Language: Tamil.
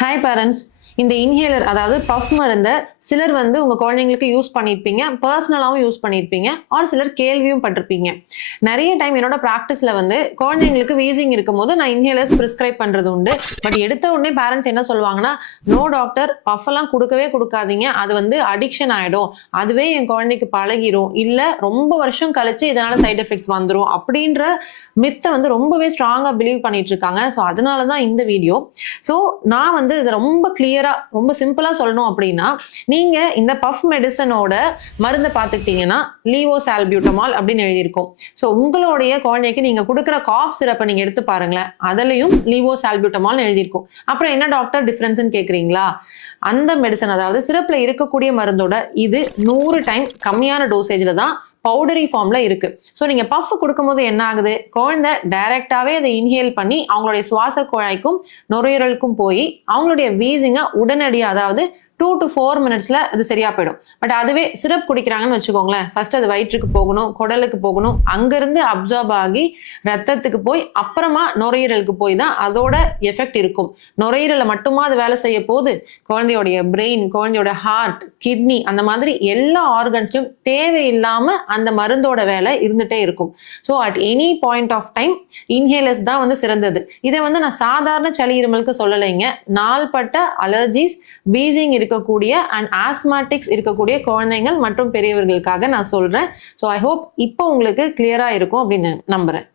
Hi parents. இந்த இன்ஹேலர் அதாவது பஃப் மருந்தை சிலர் வந்து உங்க குழந்தைங்களுக்கு யூஸ் பண்ணியிருப்பீங்க, பர்சனலாகவும் யூஸ் பண்ணியிருப்பீங்க, ஆர் சிலர் கேள்வியும் பட்டிருப்பீங்க. நிறைய டைம் என்னோட ப்ராக்டிஸ்ல வந்து குழந்தைங்களுக்கு வீசிங் இருக்கும்போது நான் இன்ஹேலர்ஸ் ப்ரிஸ்கிரைப் பண்றது உண்டு. பட் எடுத்த உடனே பேரண்ட்ஸ் என்ன சொல்லுவாங்கன்னா, நோ டாக்டர், பஃப் எல்லாம் கொடுக்கவே கொடுக்காதீங்க, அது வந்து அடிக்ஷன் ஆயிடும், அதுவே என் குழந்தைக்கு பழகிரும், இல்ல ரொம்ப வருஷம் கழிச்சு இதனால சைட் எஃபெக்ட்ஸ் வந்துடும் அப்படின்ற மித்தை வந்து ரொம்பவே ஸ்ட்ராங்கா பிலீவ் பண்ணிட்டு இருக்காங்க. ஸோ அதனால தான் இந்த வீடியோ. ஸோ நான் வந்து இதை ரொம்ப கிளியரா ரொம்ப சிம்பிளா சொல்லணும் அப்படின்னா, நீங்க இந்த பஃப் மெடிசனோட மருந்தை பார்த்துக்கிட்டீங்கன்னா லீவோசால்பியூட்டமால் அப்படின்னு எழுதியிருக்கும். ஸோ உங்களுடைய குழந்தைக்கு நீங்க கொடுக்குற காஃப் சிரப்பை நீங்க எடுத்து பாருங்களேன், அதுலயும் லீவோசால்பியூட்டமால் எழுதியிருக்கும். அப்புறம் என்ன டாக்டர் டிஃபரன்ஸ்ன்னு கேட்குறீங்களா? அந்த மெடிசன் அதாவது சிரப்ல இருக்கக்கூடிய மருந்தோட இது 100 டைம் கம்மியான டோசேஜ்ல தான் பவுடரி ஃபார்ம்ல இருக்கு. ஸோ நீங்க பஃப் கொடுக்கும்போது என்ன ஆகுது, குழந்தை டைரக்டாவே அதை இன்ஹேல் பண்ணி அவங்களுடைய சுவாச குழாய்க்கும் நுரையீரலுக்கும் போய் அவங்களுடைய வீசிங்க உடனடியாக, அதாவது 2 to 4 மினிட்ஸ்ல அது சரியா போயிடும். பட் அதுவே சிரப் குடிக்கிறாங்கன்னு வச்சுக்கோங்களேன், ஃபர்ஸ்ட் அது வயிற்றுக்கு போகணும், குடலுக்கு போகணும், அங்கிருந்து அப்சார்ப் ஆகி ரத்தத்துக்கு போய் அப்புறமா நுரையீரலுக்கு போய் தான் அதோட எஃபெக்ட் இருக்கும். நுரையீரலை மட்டுமா அது வேலை செய்ய போது, குழந்தையோடைய பிரெயின், குழந்தையோட ஹார்ட், கிட்னி, அந்த மாதிரி எல்லா ஆர்கன்ஸ்லையும் தேவையில்லாம அந்த மருந்தோட வேலை இருந்துட்டே இருக்கும். So at any point of time inhalers தான் வந்து சிறந்தது. இதை வந்து நான் சாதாரண சளி இருமலுக்கு சொல்லலைங்க, நாள்பட்ட அலர்ஜிஸ், வீசிங் இருக்கக்கூடிய அண்ட் ஆஸ்மாட்டிக்ஸ் இருக்கக்கூடிய குழந்தைகள் மற்றும் பெரியவர்களுக்காக நான் சொல்றேன். ஸோ ஐ ஹோப் இப்போ உங்களுக்கு கிளியரா இருக்கும் அப்படின்னு நம்புறேன்.